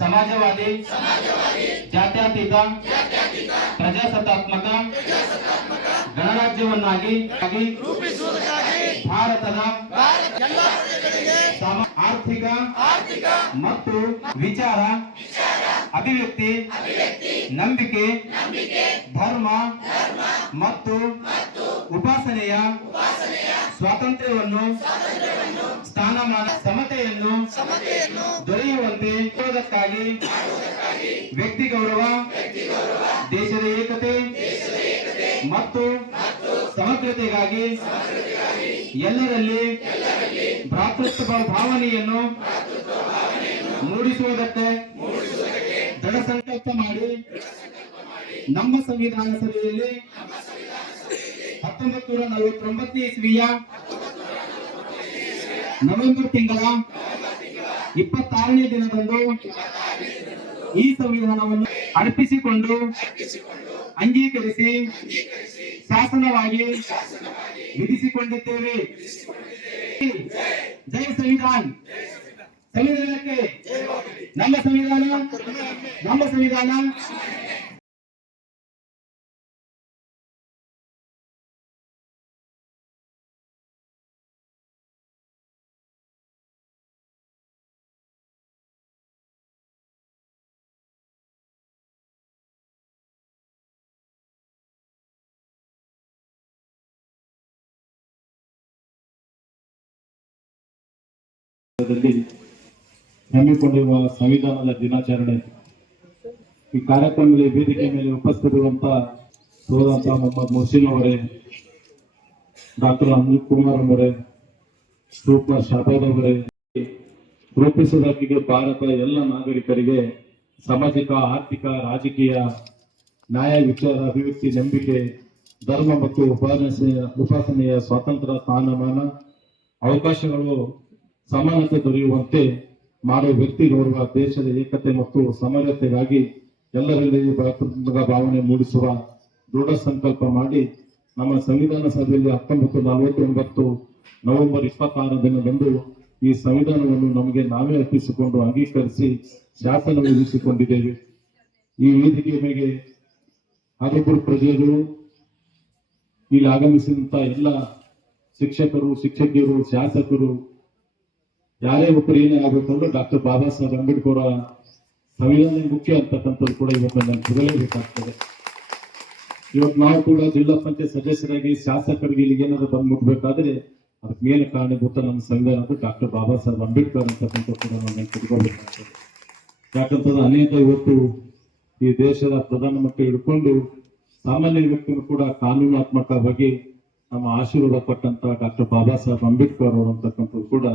ಸಮಾಜವಾದಿ ಜಾತ್ಯತೀತ ಪ್ರಜಾಸತ್ತಾತ್ಮಕ ಗಣರಾಜ್ಯವನ್ನಾಗಿ ಭಾರತದ ಆರ್ಥಿಕ ಮತ್ತು ವಿಚಾರ ಅಭಿವ್ಯಕ್ತಿ ನಂಬಿಕೆ ಧರ್ಮ ಮತ್ತು ಉಪಾಸನೆಯ ಸ್ವಾತಂತ್ರ್ಯವನ್ನು ಸ್ಥಾನಮಾನ ಸಮತೆಯನ್ನು ದೊರೆಯುವಂತೆ ಮಾಡುವುದಕ್ಕಾಗಿ ವ್ಯಕ್ತಿ ಗೌರವ ದೇಶದ ಏಕತೆ ಮತ್ತು ಸಮಗ್ರತೆಗಾಗಿ ಎಲ್ಲರಲ್ಲಿ ಭ್ರಾತೃತ್ವ ಭಾವನೆಯನ್ನು ಮೂಡಿಸುವುದಕ್ಕೆ ದೃಢ ಸಂಕಲ್ಪ ಮಾಡಿ ನಮ್ಮ ಸಂವಿಧಾನ ಸಭೆಯಲ್ಲಿ ಹತ್ತೊಂಬತ್ತು ನೂರ ನಲವತ್ತೊಂಬತ್ತನೇ ಇಸ್ವಿಯ ನವೆಂಬರ್ ತಿಂಗಳ ಇಪ್ಪತ್ತಾರನೇ ದಿನದಂದು ಈ ಸಂವಿಧಾನವನ್ನು ಅರ್ಪಿಸಿಕೊಂಡು ಅಂಗೀಕರಿಸಿ ಶಾಸನವಾಗಿ ವಿಧಿಸಿಕೊಂಡಿದ್ದೇವೆ. ಜೈ ಸಂವಿಧಾನ. ಸಂವಿಧಾನಕ್ಕೆ ನಮ್ಮ ಸಂವಿಧಾನ ನಮ್ಮ ಸಂವಿಧಾನ. ದಲ್ಲಿ ಹಮ್ಮಿಕೊಂಡಿರುವ ಸಂವಿಧಾನದ ದಿನಾಚರಣೆ. ಈ ಕಾರ್ಯಕ್ರಮದಲ್ಲಿ ವೇದಿಕೆ ಮೇಲೆ ಉಪಸ್ಥಿತರುವಂತ ಸೋದಂತ ಮೊಹಮ್ಮದ್ ಮೊಹಸಿನ್ ಅವರೇ, ಡಾಕ್ಟರ್ ಅಮೃತ್ ಕುಮಾರ್ ಅವರೇ, ಸೂಪರ್ ಶಾಬಾದ್ ಅವರೇ ರೂಪಿಸುವುದಕ್ಕೆ ಭಾರತ ಎಲ್ಲ ನಾಗರಿಕರಿಗೆ ಸಾಮಾಜಿಕ, ಆರ್ಥಿಕ, ರಾಜಕೀಯ, ನ್ಯಾಯ, ವಿಚಾರ ಅಭಿವ್ಯಕ್ತಿ ನಂಬಿಕೆ, ಧರ್ಮ ಮತ್ತು ಉಪಾಸನೆಯ ಉಪಾಸನೆಯ ಸ್ವಾತಂತ್ರ್ಯ ಸ್ಥಾನಮಾನ, ಅವಕಾಶಗಳು ಸಮಾನತೆ ದೊರೆಯುವಂತೆ ಮಾಡುವ ವ್ಯಕ್ತಿ ಗೌರವ ದೇಶದ ಏಕತೆ ಮತ್ತು ಸಮಾನತೆಗಾಗಿ ಎಲ್ಲರಲ್ಲಿ ಭಾವನೆ ಮೂಡಿಸುವ ದೃಢ ಸಂಕಲ್ಪ ಮಾಡಿ ನಮ್ಮ ಸಂವಿಧಾನ ಸಭೆಯಲ್ಲಿ ಹತ್ತೊಂಬತ್ತು, ನಲವತ್ತೊಂಬತ್ತು ನವೆಂಬರ್ ಇಪ್ಪತ್ತಾರ ದಿನದಂದು ಈ ಸಂವಿಧಾನವನ್ನು ನಮಗೆ ನಾವೇ ಅರ್ಪಿಸಿಕೊಂಡು ಅಂಗೀಕರಿಸಿ ಶಾಸನ ವಿಧಿಸಿಕೊಂಡಿದ್ದೇವೆ. ಈ ವೇದಿಕೆ ಮೇಲೆ ಹದಿಮೂರು ಪ್ರಜೆಗಳು, ಇಲ್ಲಿ ಆಗಮಿಸಿದಂತ ಎಲ್ಲ ಶಿಕ್ಷಕರು, ಶಿಕ್ಷಕಿಯರು, ಶಾಸಕರು ಯಾರೇ ಒಬ್ಬರು ಏನೇ ಆಗಬೇಕಂದ್ರೆ ಡಾಕ್ಟರ್ ಬಾಬಾ ಸಾಹೇಬ್ ಅಂಬೇಡ್ಕರ್ ಸಂವಿಧಾನ ಮುಖ್ಯ ಅಂತಕ್ಕಂಥದ್ದು ಕೂಡ ಇವತ್ತು ನಾನು ಕೊಡಲೇಬೇಕಾಗ್ತದೆ ಇವತ್ತು ನಾವು ಕೂಡ ಜಿಲ್ಲಾ ಪಂಚಾಯತ್ ಸದಸ್ಯರಾಗಿ ಶಾಸಕರಿಗೆ ಇಲ್ಲಿ ಏನಾದ್ರು ಬಂದು ಮುಟ್ಬೇಕಾದ್ರೆ ಅದಕ್ಕೆ ಮೇಲೆ ಕಾರಣಭೂತ ನಮ್ಮ ಸಂವಿಧಾನ ಡಾಕ್ಟರ್ ಬಾಬಾ ಸಾಹೇಬ್ ಅಂಬೇಡ್ಕರ್ ಅಂತಕ್ಕಂಥ ಕೂಡ ನಾನು ತಿಳ್ಕೊಳ್ಬೇಕಾಗ್ತದೆ ಯಾಕಂತಂದ್ರೆ ಅನೇಕ ಇವತ್ತು ಈ ದೇಶದ ಪ್ರಧಾನಮಂತ್ರಿ ಹಿಡ್ಕೊಂಡು ಸಾಮಾನ್ಯ ವ್ಯಕ್ತಿಗಳು ಕೂಡ ಕಾನೂನಾತ್ಮಕವಾಗಿ ನಮ್ಮ ಆಶೀರ್ವಾದ ಪಟ್ಟಂತ ಡಾಕ್ಟರ್ ಬಾಬಾ ಸಾಹೇಬ್ ಅಂಬೇಡ್ಕರ್ ಅವರು ಅಂತಕ್ಕಂಥದ್ದು ಕೂಡ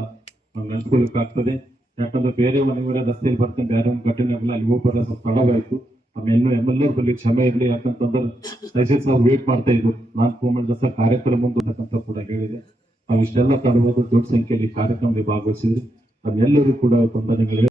ನಾವು ಅನುಕೂಲಕ್ಕಾಗ್ತದೆ. ಯಾಕಂದ್ರೆ ಬೇರೆ ಮನೆಯವರೆ ರಸ್ತೆಯಲ್ಲಿ ಬರ್ತೀನಿ, ಬೇರೆ ಒಂದು ಘಟನೆ ಆಗಲ್ಲ ಅಲ್ಲಿ ಹೋಗಿ ಬರೋ ಸ್ವಲ್ಪ ತಡವಾಯ್ತು. ಎಲ್ ಎ ಬಲ್ಲಿ ಕ್ಷಮೆ ಇರಲಿ ಯಾಕಂತಂದ್ರೆ ಲೈಸೆನ್ಸ್ ನಾವು ವೇಟ್ ಮಾಡ್ತಾ ಇದ್ರು. ನಾನು ಫೋನ್ ಮಾಡಿದ ಸರ್ ಕಾರ್ಯಕ್ರಮ ಮುಂದಕ್ಕಂತ ಕೂಡ ಹೇಳಿದೆ. ನಾವು ಇಷ್ಟೆಲ್ಲ ತಡವಾದ ದೊಡ್ಡ ಸಂಖ್ಯೆಯಲ್ಲಿ ಕಾರ್ಯಕ್ರಮದಲ್ಲಿ ಭಾಗವಹಿಸಿದ್ರಿ. ನಮ್ಮೆಲ್ಲರೂ ಕೂಡ ವಂದನೆಗಳು